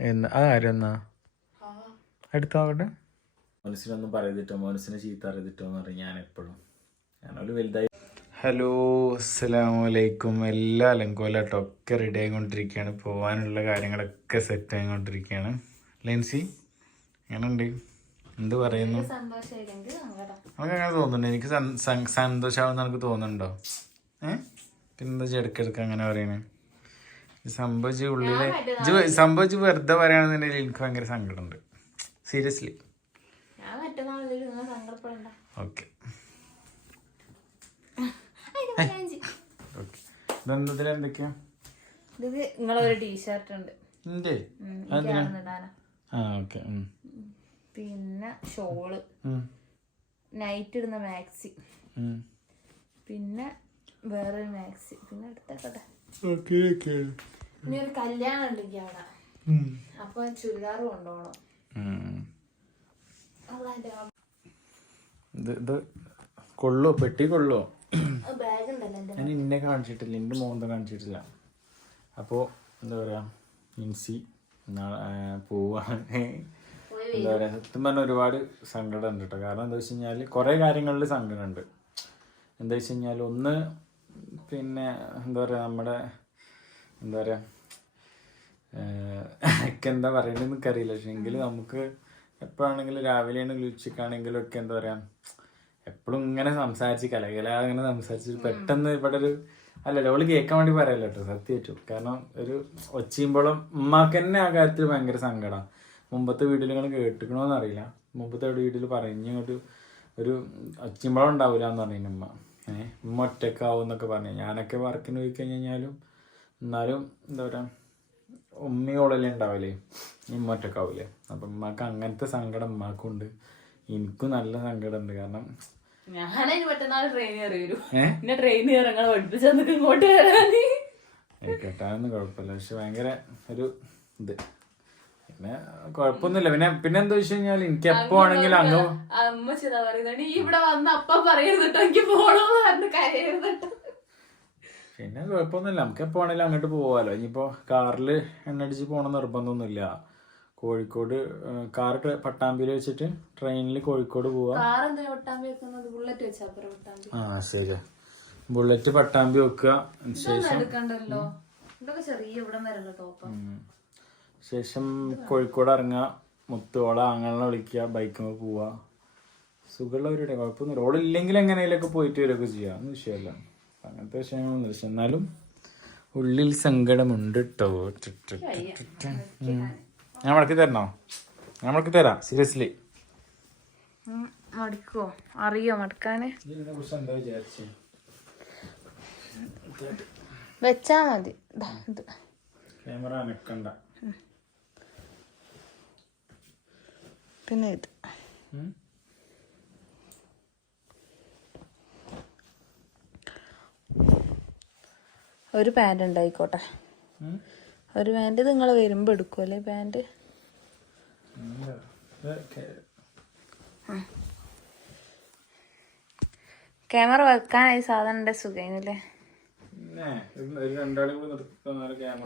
എന്ന് നോക്കട്ടെ മനസ്സിനൊന്നും പറയതിട്ടോ മനസ്സിനെ ചീത്ത അറിയതിട്ടോ എന്ന് പറയും ഞാൻ എപ്പോഴും ഞാനൊരു വലുതായി ഹലോ അസ്സലാമു അലൈക്കും എല്ലാ അലങ്കോലാട്ടോ ഒക്കെ റെഡി ആയിക്കൊണ്ടിരിക്കുകയാണ്. പോകാനുള്ള കാര്യങ്ങളൊക്കെ സെറ്റ് ആയിക്കൊണ്ടിരിക്കുകയാണ്. ലെൻസി എങ്ങനെയുണ്ട്? എന്ത് പറയുന്നു? അങ്ങനെ തോന്നുന്നുണ്ട്? എനിക്ക് സന്തോഷമാവുന്ന എനിക്ക് തോന്നുന്നുണ്ടോ? ഏഹ് പിന്നെന്താ ചെടുക്കെടുക്ക അങ്ങനെ പറയണേ? സംഭവിച്ച് ഉള്ളിലെ സംഭവിച്ച് വെറുതെ പറയുകയാണെന്നുണ്ടെങ്കിൽ എനിക്ക് ഭയങ്കര സങ്കടമുണ്ട്. സീരിയസ്ലി ഓക്കെ ഓക്കെ ഇതെന്തതിൽ എന്തൊക്കെയാ? ഇത് നിങ്ങളൊരു ടീഷർട്ട് ഉണ്ട്. പിന്നെ ഷോൾ. നൈറ്റ് ഇടുന്ന മാക്സി പിന്നെ വേറൊരു മാക്സി പിന്നെ എടുത്തേക്കട്ടെ. ഇനി ഒരു കല്യാണം ഉണ്ടെങ്കിൽ അവിടെ. അപ്പൊ ചുരിദാർ കൊണ്ടുപോകണം ഇത് കൊള്ളോ? പെട്ടി കൊള്ളോ? ഞാൻ ഇന്നെ കാണിച്ചിട്ടില്ല. എന്റെ മോന്ത കാണിച്ചിട്ടില്ല. അപ്പോൾ എന്താ പറയുക മിൻസി പോവാണ്. എന്താ പറയുക സത്യം പറഞ്ഞാൽ ഒരുപാട് സങ്കടം ഉണ്ട് കേട്ടോ കാരണം എന്താ വെച്ച് കഴിഞ്ഞാൽ കുറേ കാര്യങ്ങളിൽ സങ്കടമുണ്ട് എന്താ വെച്ച് കഴിഞ്ഞാൽ ഒന്ന് പിന്നെ എന്താ പറയുക നമ്മുടെ എന്താ പറയുക ഒക്കെ എന്താ പറയണ്ടെന്ന് എനിക്കറിയില്ല. പക്ഷെ എങ്കിൽ നമുക്ക് എപ്പോഴാണെങ്കിലും രാവിലെ ആണെങ്കിലും ഉച്ചക്കാണെങ്കിലും ഒക്കെ എന്താ പറയാ എപ്പോഴും ഇങ്ങനെ സംസാരിച്ച് കലകല അങ്ങനെ സംസാരിച്ച് പെട്ടെന്ന് ഇവിടെ ഒരു അല്ലല്ലോ അവൾ കേൾക്കാൻ വേണ്ടി പറയല്ലോ കേട്ടോ സത്യമായിട്ടും കാരണം ഒരു ഒച്ചയുമ്പോഴും ഉമ്മാക്ക് തന്നെ ആ കാര്യത്തിൽ ഭയങ്കര സങ്കടം. മുമ്പത്തെ വീട്ടിൽ നിങ്ങൾ കേട്ടിക്കണോന്ന് അറിയില്ല. മുമ്പത്തെ വീട്ടിൽ പറഞ്ഞു ഒരു ഒരു ഒച്ചയുമ്പോഴും ഉണ്ടാവില്ല എന്ന് പറഞ്ഞു ഉമ്മ. ഏഹ് ഉമ്മ ഒറ്റക്കാവും എന്നൊക്കെ പറഞ്ഞു. ഞാനൊക്കെ വർക്കിന് പോയി കഴിഞ്ഞ് കഴിഞ്ഞാലും എന്നാലും എന്താ പറയാ ഉമ്മയോളല്ലേ ഉണ്ടാവില്ലേ ഉമ്മറ്റൊക്കെ ആവില്ലേ അപ്പം ഉമ്മക്ക് അങ്ങനത്തെ സങ്കടം ഉമ്മാക്കുണ്ട്. എനിക്കും നല്ല സങ്കടമുണ്ട്. കാരണം ഞാനതിന് മറ്റന്നാൾ ട്രെയിൻ കയറി വരും. ഏഹ് പിന്നെ ട്രെയിൻ ഇറങ്ങാൻ പഠിപ്പിച്ചു എന്നിട്ട് ഇങ്ങോട്ട് വരാന്. കേട്ടാനൊന്നും കുഴപ്പമില്ല. പക്ഷെ ഭയങ്കര ഒരു ഇത്. പിന്നെ കുഴപ്പമൊന്നുമില്ല. പിന്നെ പിന്നെ എന്താ വെച്ച് കഴിഞ്ഞാൽ എനിക്ക് എപ്പോ ആണെങ്കിലും അങ്ങ് അമ്മ ചിത പറയുന്നത് ഇവിടെ വന്ന് അപ്പ പറയരുതട്ടോ എനിക്ക് പോണോന്ന് പറഞ്ഞ് കരയരുതട്ടോ പിന്നെ കുഴപ്പമൊന്നുമില്ല. നമുക്ക് എപ്പോ വേണമെങ്കിലും അങ്ങോട്ട് പോവാലോ. ഇനിയിപ്പോ കാറിൽ എണ്ണടിച്ച് പോകണം നിർബന്ധമൊന്നുമില്ല. കോഴിക്കോട് കാർ പട്ടാമ്പിയിൽ വെച്ചിട്ട് ട്രെയിനിൽ കോഴിക്കോട് പോവാ. ആ ശരി ബുള്ളറ്റ് പട്ടാമ്പി വെക്കുക. ശേഷം. ശേഷം കോഴിക്കോട് ഇറങ്ങുക. മുത്തോള അങ്ങനെ വിളിക്കുക. ബൈക്കുമ്പോൾ പോവുക. സുഖമുള്ളവരുടെ കുഴപ്പമൊന്നുമില്ല. ഓളില്ലെങ്കിൽ എങ്ങനെയൊക്കെ പോയിട്ട് വരികയൊക്കെ ചെയ്യാം. ഒന്നും വിഷയമല്ല. അങ്ങനത്തെ വിഷയങ്ങളൊന്നും പക്ഷെ എന്നാലും ഉള്ളിൽ സങ്കടമുണ്ട് കേട്ടോ ഞാൻ മടക്കി തരണോ? ഞാൻ മടക്കി തരാം. സീരിയസ്ലി. മടക്കുവോ? അറിയോ മടക്കാന്? വെച്ചാ മതി. ക്യാമറ അനക്കണ്ട. പിന്നെ ഇത്. ഒരു പാന്റ് ഉണ്ടായിക്കോട്ടെ. ഒരു പാന്റ് നിങ്ങൾ വരുമ്പോ എടുക്കുമല്ലേ പാന്റ് ക്യാമറ വെക്കാനായി സാധനം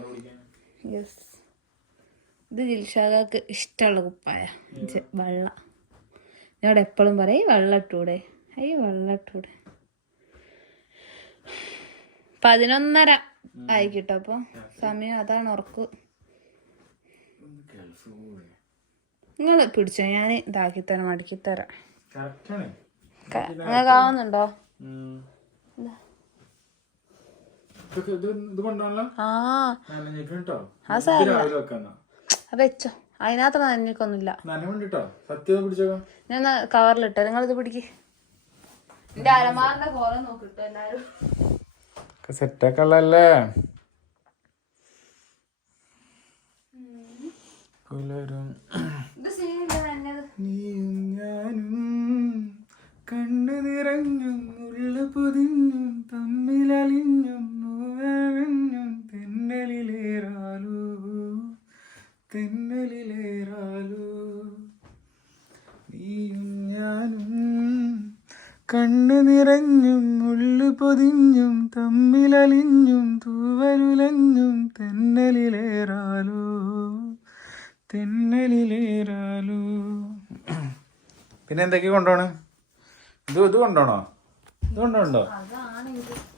പിടിക്കാൻ. യെസ് ഇത് ദിൽഷാദാക്ക് ഇഷ്ടമുള്ള കുപ്പായ. വെള്ള. എന്നോട് എപ്പോഴും പറയും വെള്ളം ഇട്ടൂടെ? അയ്യോ വെള്ളം ഇട്ടൂടെ? പതിനൊന്നര ആയിക്കിട്ടോ അപ്പൊ സമയം അതാണ് ഉറക്ക്. നിങ്ങൾ പിടിച്ചോ ഞാൻ ഇതാക്കി തരാം മടക്കി തരാം. നിങ്ങൾക്ക് ആവുന്നുണ്ടോ വെച്ചോ. അതിനകത്ത് നനഞ്ഞിക്കൊന്നുമില്ല ഞാൻ കവറിലിട്ടോ നിങ്ങളിത് ഇത് പിടിക്ക് എന്റെ അലമാറിന്റെ കോലം നോക്കിട്ടോ എല്ലാരും. സെറ്റാക്കള്ളല്ലേ സെറ്റൊക്കെ ഉള്ളല്ലേ തമ്മിലലിഞ്ഞും തൂവലുലഞ്ഞും തെന്നലിലേറാലോ തെന്നലിലേറാലു. പിന്നെ എന്തൊക്കെ കൊണ്ടോണ്? ഇത് ഇത് കൊണ്ടോണോ? ഇത് കൊണ്ടോണ്ടോ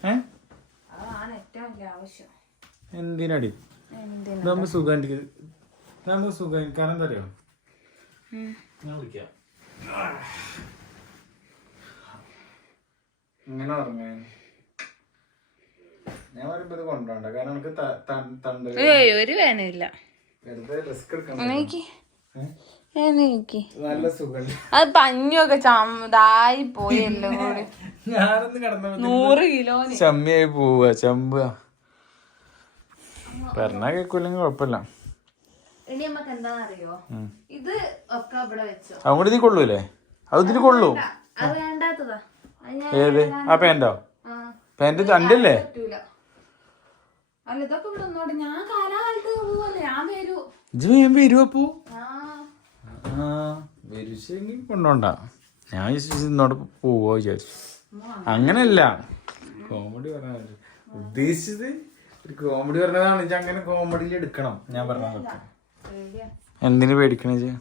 ഏ? എന്തിനടി? നമ്മ സുഖം നമ്മ സുഖം കാരണം എന്താ അറിയോ. ഞാൻ വിളിക്കാം. ഇങ്ങനെ ഉറങ്ങാൻ. ഞാൻ ഇത് കാരണം എനിക്ക് തണ്ട് ഒരു വേനയില്ല വെറുതെ റിസ്ക് എടുക്കണം എനിക്ക് എനിക്ക് നല്ല സുഖം അത് പഞ്ഞൊക്കെ ചമ്മതായി പോയി എല്ലാം കൂടി. ഞാനൊന്ന് കിടന്ന നൂറ് കിലോ ചമ്മിയായി പോവുക ചമ്പുക. പറഞ്ഞാ കേക്കൂലെങ്കിൽ കുഴപ്പമില്ല. ഇനി നമുക്ക് എന്താണെന്നറിയോ? ഇത് ഒക്കെ ഇവിടെ വെച്ചോ. അങ്ങോട്ട് നീ കൊള്ളൂലേ? അത് ഇതിന് കൊള്ളൂ. ഏത്? ആ പാന്റോ പാന്റ് തണ്ടല്ലേ? അല്ല ഇതൊക്കെ ഇവിടെ ഒന്നോട്ട് ഞാൻ കാലാകാലത്ത് പോവല്ലേ? ഞാൻ വരൂ. ഇജ്ജ് ഞാൻ വരുവോ പോ ആ. ആ വരുശെങ്കിൽ കൊണ്ടോണ്ട. ഞാൻ വിശ്വസിച്ച് ഇന്നോട് പോവോ വിചാരിച്ചു. അങ്ങനല്ല. കോമഡി പറഞ്ഞ ഉദ്ദേശിച്ചത് ഒരു കോമഡി പറഞ്ഞതാണ്. ഇജ്ജ് അങ്ങനെ കോമഡിയിൽ എടുക്കണം. ഞാൻ പറഞ്ഞ എന്തിനു പേടിക്കണേ ഇജ്ജ്?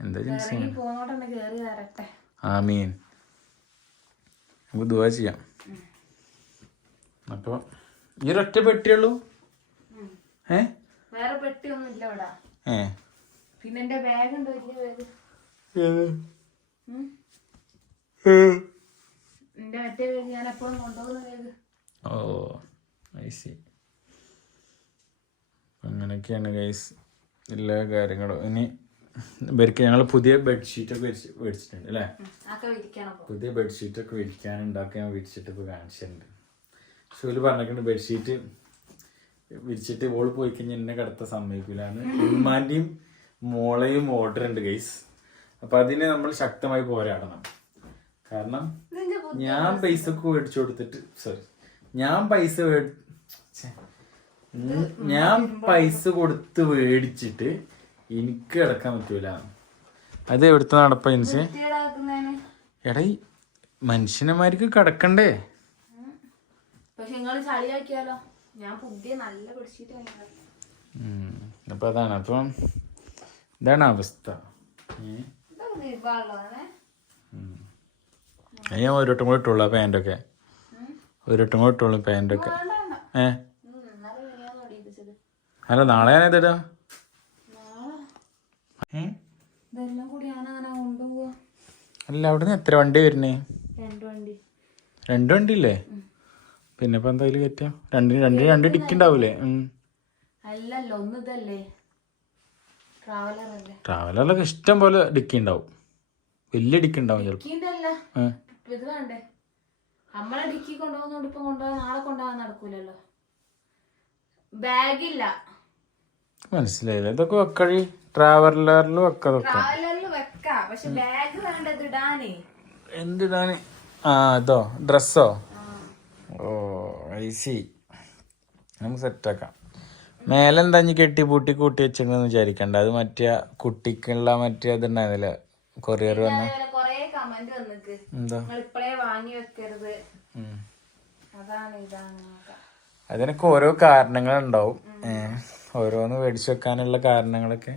എന്താ നമുക്ക് ദുവാ ചെയ്യാം. അപ്പൊ ഈ ഒറ്റ പെട്ടിയുള്ളൂ? ഏ? വേറെ പെട്ടിയൊന്നും ഇല്ല ഇവിടെ. ഏ. പിന്നെ എന്റെ ബാഗ്. ഉണ്ട് വലിയ ബാഗ് എന്റെ മറ്റേ ബാഗ് ഞാൻ എപ്പോഴും കൊണ്ടുപോകുന്ന ബാഗ്. ഓ ഐസി അങ്ങനെയൊക്കെയാണ് ഗൈസ് എല്ലാ കാര്യങ്ങളും. ഇനി ഇവർക്ക് ഞങ്ങൾ പുതിയ ബെഡ്ഷീറ്റ് ഒക്കെ മേടിച്ച് മേടിച്ചിട്ടുണ്ട് അല്ലേ? പുതിയ ബെഡ്ഷീറ്റ് ഒക്കെ വിരിക്കാനുണ്ടാക്കി ഞാൻ വിരിച്ചിട്ട് ഇപ്പോൾ കാണിച്ചിട്ടുണ്ട്. ഷൂൽ പറഞ്ഞിട്ടുണ്ട് ബെഡ്ഷീറ്റ് വിരിച്ചിട്ട് ഓൾ പോയി കഴിഞ്ഞാൽ എന്നെ കിടത്ത സമ്മതിക്കില്ലാന്ന് ഉമ്മാന്റെയും മോളെയും ഓർഡർ ഉണ്ട് ഗൈസ് അപ്പൊ അതിനെ നമ്മൾ ശക്തമായി പോരാടണം. കാരണം ഞാൻ പൈസ മേടിച്ചു കൊടുത്തിട്ട് സോറി ഞാൻ പൈസ ഞാൻ പൈസ കൊടുത്ത് മേടിച്ചിട്ട് എനിക്ക് കിടക്കാൻ പറ്റൂല. അത് എവിടുത്തെ നടപ്പ ഇൻസേ എടൈ മനുഷ്യന്മാർക്ക് കിടക്കണ്ടേ? പക്ഷെ നിങ്ങൾ ചളിയാക്കിയാലോ ഞാൻ പുതിയ നല്ല ബെഡ്ഷീറ്റ്. അപ്പൊ അതാണ് അപ്പം ഇതാണ് അവസ്ഥ. ഞാൻ ഒരു വട്ടം കൂടെ ഇട്ടുള്ള പാന്റൊക്കെ ഒരു വട്ടം കൂടെ ഇട്ടുള്ള പാന്റൊക്കെ ഏ? അല്ല നാളെ ഞാൻ എത്തിട്ടാ അല്ല അവിടുന്ന് എത്ര വണ്ടി വരുന്നേ? രണ്ട് വണ്ടി. ഇല്ലേ പിന്നെ ഇപ്പൊ എന്തായാലും കയറ്റാം രണ്ടിന് രണ്ടിന് രണ്ട് ടിക്ക് ഉണ്ടാവൂലേ? അല്ലല്ലോ ഒന്ന് ഇതല്ലേ. ട്രാവലറിലൊക്കെ ഇഷ്ടം പോലെ ഡിക്കി ഉണ്ടാവും. വലിയ ഡിക്കി ഉണ്ടാവും ചിലപ്പോൾ ഡിക്കിണ്ടല്ല ഇത് വേണ്ടേ? നമ്മളെ ഡിക്കി കൊണ്ടുപോകുന്നോണ്ട് ഇപ്പൊ കൊണ്ടുപോകാൻ നാളെ കൊണ്ടുപോകാൻ നടക്കൂലല്ലോ. ബാഗില്ല. മനസ്സിലായില്ല. ഇതൊക്കെ വെക്കഴി ട്രാവലറിൽ വെക്കാം. ട്രാവലറിൽ വെക്കാം. പക്ഷെ ബാഗ് വേണ്ടത് ഇടാനേ. എന്തിടാന്? ആ ഇതോ ഡ്രസ്സോ? ഓ ഐസി നമുക്ക് സെറ്റാക്കാം മേലെ എന്താ ഇനി കെട്ടി പൂട്ടി കൂട്ടി വെച്ചിട്ടുണ്ടെന്ന് വിചാരിക്കണ്ട. അത് മറ്റേ കുട്ടിക്കുള്ള മറ്റേ ഇതുണ്ടായിരുന്നില്ല? കൊറിയർ വന്ന? എന്താ. അതിനൊക്കെ ഓരോ കാരണങ്ങളുണ്ടാവും. ഓരോന്ന് മേടിച്ചു വെക്കാനുള്ള കാരണങ്ങളൊക്കെ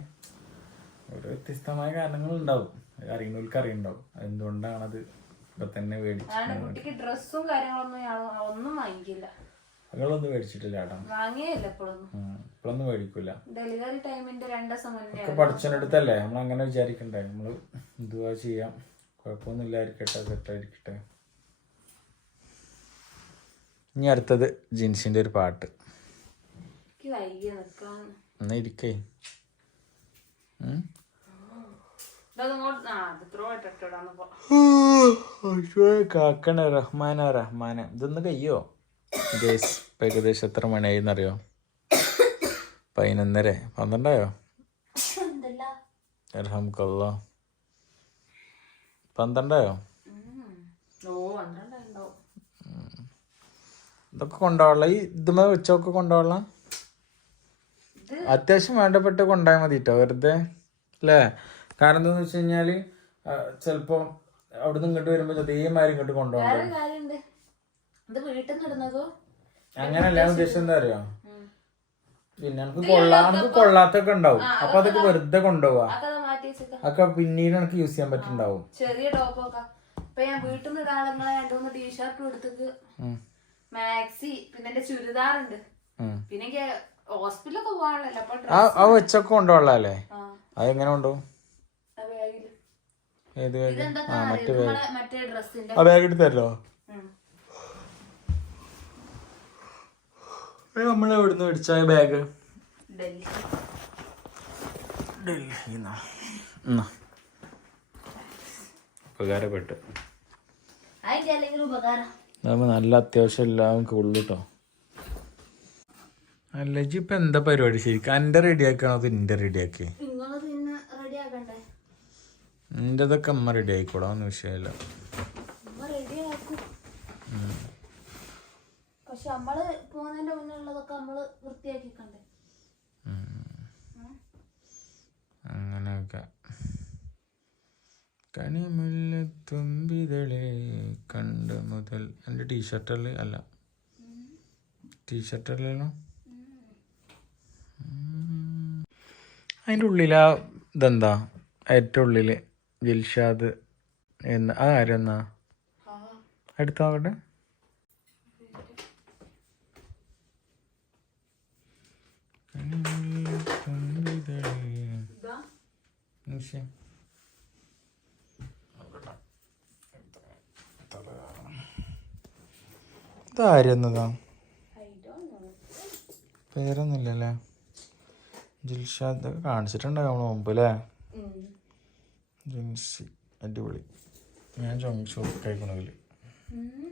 ഓരോ വ്യത്യസ്തമായ കാരണങ്ങൾ ഉണ്ടാവും അറിയുന്നവർക്ക് അറിയുണ്ടാവും എന്തുകൊണ്ടാണത് ഇപ്പൊ തന്നെ മേടിച്ചു ഡ്രസ്സും കാര്യങ്ങളൊന്നും ഒന്നും വാങ്ങിക്കില്ല. ഞങ്ങളൊന്നും മേടിച്ചിട്ടില്ല ചേട്ടാ. വാങ്ങിയില്ല ഇപ്പോഴൊന്നും. മേടിക്കൂല. ഡെലിവറി ടൈമിന്റെ രണ്ടു ദിവസം മുന്നേ നമ്മൾ അങ്ങനെ വിചാരിക്കണ്ടേ? നമ്മൾ എന്തുവാ ചെയ്യാം? കുഴപ്പമൊന്നും ഇല്ലായിരിക്കട്ടെ സെറ്റായിരിക്കട്ടെ. ഇനി അടുത്തത് ജിൻസിന്റെ ഒരു പാട്ട്. എന്നാ ഇരിക്കേ ഉം? ഇതൊന്നും ഇങ്ങോട്ട് ആ അത് ത്രോ ഇട്ടിടാന്നപ്പോ അയ്യോ, കാക്കണ റഹ്മാന റഹ്മാന. ഇതൊന്ന് കയ്യോ? ഗേസ് ഇപ്പൊ ഏകദേശം എത്ര മണിയായിന്നറിയോ? പതിനൊന്നര. പന്ത്രണ്ടായോ? അർഹംക്കല്ലോ പന്ത്രണ്ടായോ? ഇതൊക്കെ കൊണ്ടുപോകാനുള്ള ഈ ഇതുമേ വെച്ചൊക്കെ കൊണ്ടുപോകാം ഇത് അത്യാവശ്യം വേണ്ടപ്പെട്ട് കൊണ്ടുപോയാൽ മതി കേട്ടോ വെറുതെ. അല്ലേ കാരണം എന്താന്ന് വെച്ച് കഴിഞ്ഞാൽ ആ, ചിലപ്പോ അവിടുന്ന് ഇങ്ങോട്ട് വരുമ്പോ അതേമാതിരി ഇങ്ങോട്ട് ഇടുന്നതോ അങ്ങനല്ല ഉദ്ദേശം എന്താ അറിയോ? പിന്നെ നമുക്ക് കൊള്ളാ നമുക്ക് കൊള്ളാത്തൊക്കെ ഉണ്ടാവും. അപ്പൊ അതൊക്കെ വെറുതെ കൊണ്ടുപോവാ. അതൊക്കെ പിന്നീട് എനിക്ക് യൂസ് ചെയ്യാൻ പറ്റുണ്ടാവും. ചെറിയ ടോപ്പൊക്കെ ഇപ്പൊ ഞാൻ വീട്ടിൽ നിന്ന് ഇടാളങ്ങളെ രണ്ടു മൂന്ന് ടീഷർട്ട് എടുത്തേക്ക് മാക്സി പിന്നെ എന്റെ ചുരിദാറുണ്ട്. പിന്നെ ഹോസ്പിറ്റലൊക്കെ പോകാനുള്ളല്ലോ ആ വെച്ചൊക്കെ കൊണ്ടുപോകാല്ലേ അതെങ്ങനെ കൊണ്ടുപോകും? ഏത് ബാഗ് ആ മറ്റേ ബാഗ് നമ്മളെ മറ്റേ ഡ്രസ്സിന്റെ ആ ബാഗ് എടുത്തല്ലോ നമ്മൾ എവിടുന്ന് മേടിച്ച ബാഗ് ഡൽഹി. ഡൽഹിന്നാ ഉപകാരപ്പെട്ടു. നല്ല അത്യാവശ്യം എല്ലാം കൊള്ളു കേട്ടോ അല്ല ഇപ്പൊ എന്താ പരിപാടി? ശരിക്കും എന്റെ റെഡിയാക്കാണോ അത് എന്റെ റെഡിയാക്കി നിങ്ങൾ പിന്നെ റെഡി ആക്കണ്ടേ എന്റേതൊക്കെ അമ്മ റെഡി ആയിക്കോളാം ഒന്നും വിഷയമില്ല. പക്ഷെ നമ്മൾ പോകുന്നതിന്റെ മുന്നേ ഉള്ളതൊക്കെ നമ്മൾ വൃത്തിയാക്കിക്കണ്ടേ? അങ്ങനെയൊക്കെ. കണിമുല്ലത്തുമ്പിതളെ കണ്ട മുതൽ. എന്റെ ടീഷർട്ടൽ അല്ല. ടീഷർട്ടല്ലോ അതിന്റെ ഉള്ളിലാ ഇതെന്താ? ഏറ്റവും ഉള്ളിൽ. ജിൽഷാദ് എന്ന്. ആ ആരെന്നാ? എടുത്തു നോക്കട്ടെ. പേരൊന്നുമില്ലല്ലേ? ജിൽഷാദ് കാണിച്ചിട്ടുണ്ടാവും നമ്മൾ മുമ്പ് അല്ലേ. ജിൻസി അടിപൊളി. ഞാൻ ചൊ- കഴിക്കണമെങ്കിൽ ഉം.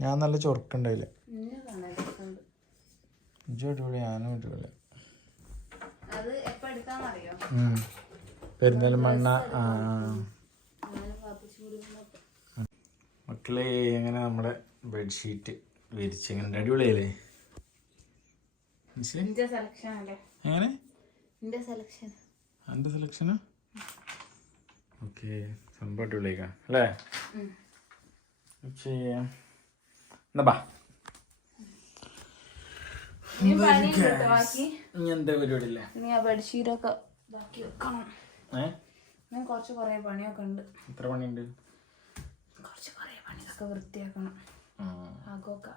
ഞാൻ നല്ല ചൊറുക്കുണ്ടായില്ല. ഇജ്ജും അടിപൊളി ഞാനും അടിപൊളി. പെരിന്തൽമണ്ണ ആ മക്കളെ എങ്ങനെ നമ്മുടെ ബെഡ്ഷീറ്റ് വിരിച്ച് എങ്ങനെ? അടിപൊളിയല്ലേ എങ്ങനെ എന്റെ സെലക്ഷന് ഓക്കെ സംഭവമായിട്ട് വിളിക്കാം അല്ലേ? ചെയ്യാം? എന്നാ ബാ. ഇനി എന്താ പരിപാടി ഇല്ലേ ഇനി ആ ബെഡ്ഷീറ്റൊക്കെ ഇതാക്കി വെക്കണം. ഏ? ഇനി കുറച്ച് കുറേ പണിയൊക്കെ ഉണ്ട്. എത്ര പണിയുണ്ട്? കുറച്ച് കുറേ പണിയൊക്കെ വൃത്തിയാക്കണം. അകൊക്കെ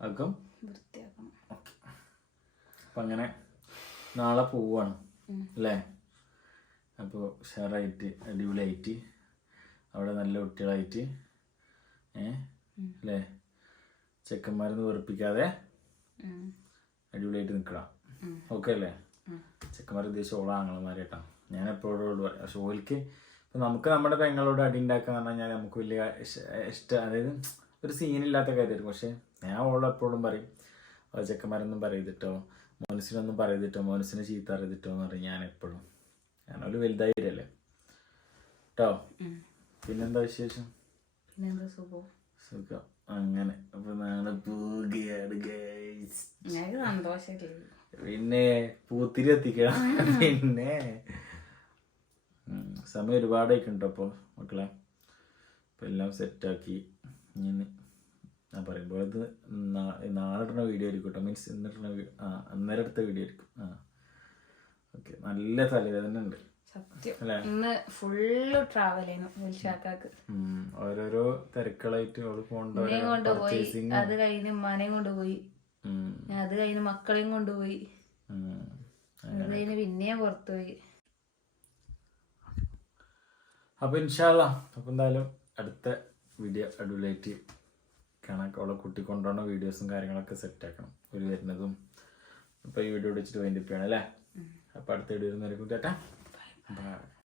അകം? വൃത്തിയാക്കണം. അപ്പം അങ്ങനെ നാളെ പോവാണ് അല്ലേ? അപ്പോൾ ഉഷാറായിട്ട് അടിപൊളിയായിട്ട് അവിടെ നല്ല കുട്ടികളായിട്ട് ഏ അല്ലേ? ചെക്കന്മാരൊന്നും വെറുപ്പിക്കാതെ. അടിപൊളിയായിട്ട് നിൽക്കണം? ഓക്കെ അല്ലേ? ചെക്കന്മാരെ ചെക്കന്മാർ ഉദ്ദേശിച്ച ഓള ആങ്ങളമാരേട്ടാ ഞാൻ എപ്പോഴും പറയാം. പക്ഷെ ഓൽക്ക് ഇപ്പം നമുക്ക് നമ്മുടെ പെങ്ങളോട് അടി ഉണ്ടാക്കുക എന്ന് പറഞ്ഞാൽ നമുക്ക് വലിയ ഇഷ്ടം അതായത് ഒരു സീനില്ലാത്ത കാര്യമായിരിക്കും. പക്ഷേ ഞാൻ ഓളെ എപ്പോഴും പറയും. "ആ ചെക്കന്മാരൊന്നും പറയതിട്ടോ മോനസിനൊന്നും പറയതിട്ടോ മോനസിനെ ചീത്ത അറിയതിട്ടോ എന്ന് പറയും ഞാൻ എപ്പോഴും. ഞാനൊരു വലുതായി വരല്ലേ കേട്ടോ പിന്നെന്താ വിശേഷം? പിന്നെന്താ സുഖം? സുഖം. അങ്ങനെ. അപ്പൊ നാളെ പോവുകയാണ് പിന്നെ പൂത്തിരി എത്തിക്കണം പിന്നെ സമയം ഒരുപാടൊക്കെ ഉണ്ട് അപ്പോൾ മക്കളെ. അപ്പം എല്ലാം സെറ്റാക്കി. ഇങ്ങനെ ഞാൻ പറയുമ്പോൾ ഇത് നാളെ ഇടുന്ന വീഡിയോ ആയിരിക്കും കേട്ടോ മീൻസ് ഇന്നിട്ടുന്ന ആ അന്നേരം എടുത്ത വീഡിയോ ആയിരിക്കും. ആ. നല്ല തലവേദന ഉണ്ട്. സത്യം. അല്ലേ? ഇന്ന് ഫുള്ള് ട്രാവൽ ചെയ്യുന്നു വിൽഷാക്കാക്ക് ഓരോരോ തിരക്കുകളായിട്ട് അവൾ കൊണ്ടുപോയി അത് കഴിഞ്ഞ് ഉമ്മാനെയും കൊണ്ടുപോയി അത് കഴിഞ്ഞ് മക്കളെയും കൊണ്ടുപോയി അത് കഴിഞ്ഞ് പിന്നെയും പുറത്തുപോയി അപ്പൊ ഇൻഷാല്ല അപ്പൊ എന്തായാലും അടുത്ത വീഡിയോ അടിപൊളിയായിട്ട് കാണാൻ അവളെ കുട്ടി കൊണ്ടുപോകുന്ന വീഡിയോസും കാര്യങ്ങളൊക്കെ സെറ്റ് ആക്കണം. ഒരു വരുന്നതും ഇപ്പൊ ഈ വീഡിയോ വെച്ചിട്ട് വേണ്ടിപ്പാണ് അല്ലേ? അപ്പൊ അടുത്ത വീഡിയോ വരുന്നവരെ കൂട്ടാ ബൈ